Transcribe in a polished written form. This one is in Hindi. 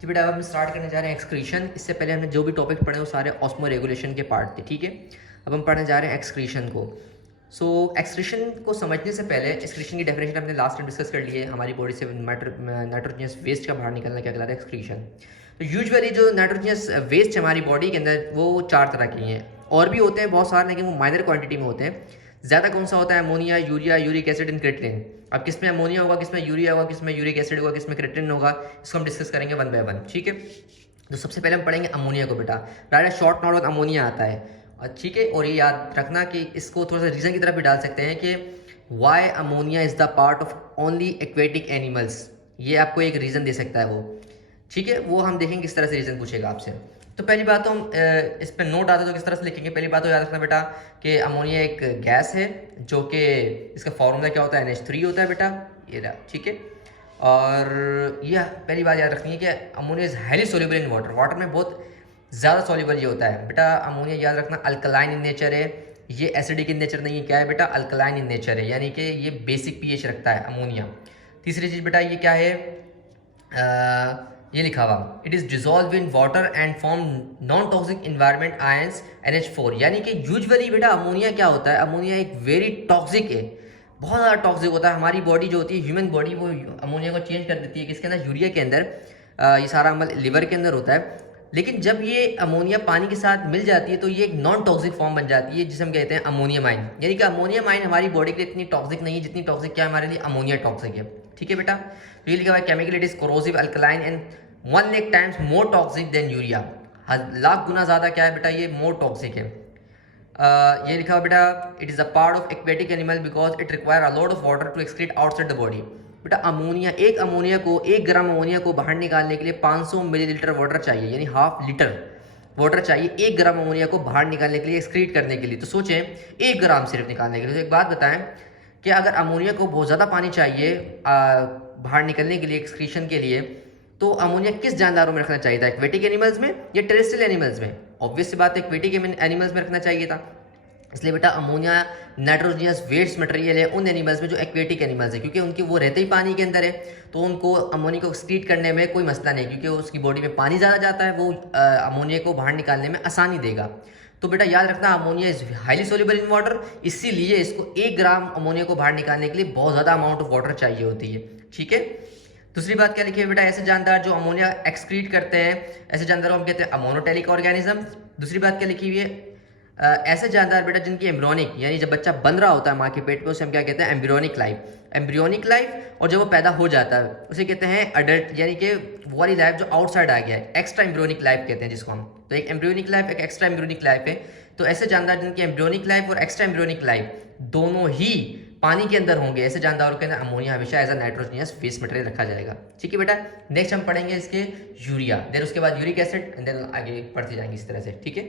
जी बेटा, अब हम स्टार्ट करने जा रहे हैं एक्सक्रीशन। इससे पहले हमने जो भी टॉपिक पढ़े वो सारे ऑस्मो रेगुलेशन के पार्ट थे, ठीक है। अब हम पढ़ने जा रहे हैं एक्सक्रीशन को। एक्सक्रीशन को समझने से पहले एक्सक्रीशन की डेफिनेशन हमने लास्ट टाइम डिस्कस कर ली है। हमारी बॉडी से नाइट्रोजनियस वेस्ट का बाहर निकलना क्या कहलाता है, एक्सक्रीशन। तो यूजुअली जो नाइट्रोजनियस वेस्ट है हमारी बॉडी के अंदर वो 4 तरह की हैं। और भी होते हैं बहुत सारे, लेकिन वो माइनर क्वांटिटी में होते हैं। ज़्यादा कौन सा होता है, ammonia, urea, uric acid and creatinine. अब किस में अमोनिया होगा, किस में यूरिया होगा, किस में यूरिक एसिड होगा, किस में क्रिएटिनिन होगा, इसको हम डिस्कस करेंगे वन बाय वन, ठीक है। तो सबसे पहले हम पढ़ेंगे अमोनिया को बेटा। डायरेक्ट शॉर्ट नोट अमोनिया आता है, और ठीक है। और ये याद रखना कि इसको थोड़ा सा रीज़न की तरफ भी डाल सकते हैं कि why ammonia is the part of only aquatic animals. ये आपको एक रीज़न दे सकता है वो, ठीक है। वो हम देखेंगे किस तरह से रीज़न पूछेगा आपसे। तो पहली बात तो हम इस पर नोट आते तो किस तरह से लिखेंगे। पहली बात तो याद रखना बेटा कि अमोनिया एक गैस है, जो कि इसका फॉर्मूला क्या होता है, NH3 होता है बेटा, ये रहा, ठीक है। और यह पहली बात याद रखनी है कि ammonia is highly soluble in water. Water में बहुत ज़्यादा सोल्यूबल ये होता है बेटा। अमोनिया याद रखना अल्कलाइन इन नेचर है, ये एसिडिक इन नेचर नहीं है। क्या है बेटा, अल्कलाइन इन नेचर है, यानी कि ये बेसिक pH रखता है अमोनिया। तीसरी चीज़ बेटा ये क्या है, ये लिखा हुआ, it is dissolve in water and form non toxic environment ions NH4। यानी कि यूजुअली बेटा अमोनिया क्या होता है, अमोनिया एक वेरी टॉक्सिक है, बहुत ज़्यादा टॉक्सिक होता है। हमारी बॉडी जो होती है, ह्यूमन बॉडी, वो अमोनिया को चेंज कर देती है किसके अंदर, यूरिया के अंदर। ये सारा अमल लिवर के अंदर होता है। लेकिन जब ये अमोनिया पानी के साथ मिल जाती है तो ये एक नॉन टॉक्सिक फॉर्म बन जाती है, जिसे हम कहते हैं अमोनिया माइन। यानी कि अमोनिया माइन हमारी बॉडी के लिए इतनी टॉक्सिक नहीं है जितनी टॉक्सिक क्या हमारे लिए अमोनिया टॉक्सिक है, ठीक है बेटा। तो ये लिखा हुआ है chemical it is corrosive alkaline and 1 lakh times more toxic than urea. Lakh गुना ज़्यादा क्या है बेटा, ये मोर टॉक्सिक है। ये लिखा हुआ बेटा, it is a part of aquatic animal because it require a lot of water to excrete outside the body. बेटा अमोनिया, 1 ग्राम अमोनिया को बाहर निकालने के लिए 500 मिलीलीटर वाटर चाहिए, यानी हाफ लीटर वाटर चाहिए 1 ग्राम अमोनिया को बाहर निकालने के लिए, एक्सक्रीट करने के लिए। तो सोचें 1 ग्राम सिर्फ निकालने के लिए। तो एक बात बताएं कि अगर अमोनिया को बहुत ज़्यादा पानी चाहिए बाहर निकलने के लिए, एक्सक्रीशन के लिए, तो अमोनिया किस जानदारों में रखना चाहिए था, एक्वेटिक एनिमल्स में या टेरेस्ट्रियल एनिमल्स में? ऑब्वियस सी बात है एक्वेटिक एनिमल्स में रखना चाहिए था। इसलिए बेटा अमोनिया नाइट्रोजनियस वेस्ट मटेरियल है उन एनिमल्स में जो एक्वेटिक एनिमल्स है, क्योंकि उनके वो रहते ही पानी के अंदर है, तो उनको अमोनिया को एक्सक्रीट करने में कोई मसला नहीं, क्योंकि उसकी बॉडी में पानी ज़्यादा जाता है, वो अमोनिया को बाहर निकालने में आसानी देगा। तो बेटा याद रखना ammonia is highly soluble in water, इसीलिए इसको 1 ग्राम अमोनिया को बाहर निकालने के लिए बहुत ज़्यादा अमाउंट ऑफ वाटर चाहिए होती है, ठीक है। दूसरी बात क्या लिखी है बेटा, ऐसे जानदार जो अमोनिया एक्सक्रीट करते हैं, ऐसे जानदारों हम कहते हैं अमोनोटेलिक ऑर्गेनिज्म। दूसरी बात क्या लिखी हुई है, ऐसे जानदार बेटा जिनकी एम्ब्रियोनिक, यानी जब बच्चा बन रहा होता है माँ के पेट में, उसे हम क्या कहते हैं, एम्ब्रियोनिक लाइफ। एम्ब्रियोनिक लाइफ, और जब वो पैदा हो जाता है उसे कहते हैं अडल्ट, यानी कि वो वाली लाइफ जो आउटसाइड आ गया है, एक्स्ट्रा एम्ब्रियोनिक लाइफ कहते हैं जिसको हम। तो एक एम्ब्रियोनिक लाइफ, एक एक्स्ट्रा एम्ब्रियोनिक लाइफ है। तो ऐसे जानदार जिनकी एम्ब्रियोनिक लाइफ और एक्स्ट्रा एम्ब्रियोनिक लाइफ दोनों ही पानी के अंदर होंगे, ऐसे जानदारों के अंदर अमोनिया हमेशा as a nitrogenous waste material रखा जाएगा, ठीक है बेटा। नेक्स्ट हम पढ़ेंगे इसके यूरिया, देन उसके बाद यूरिक एसिड, एंड देन आगे पढ़ते जाएंगे इस तरह से, ठीक है।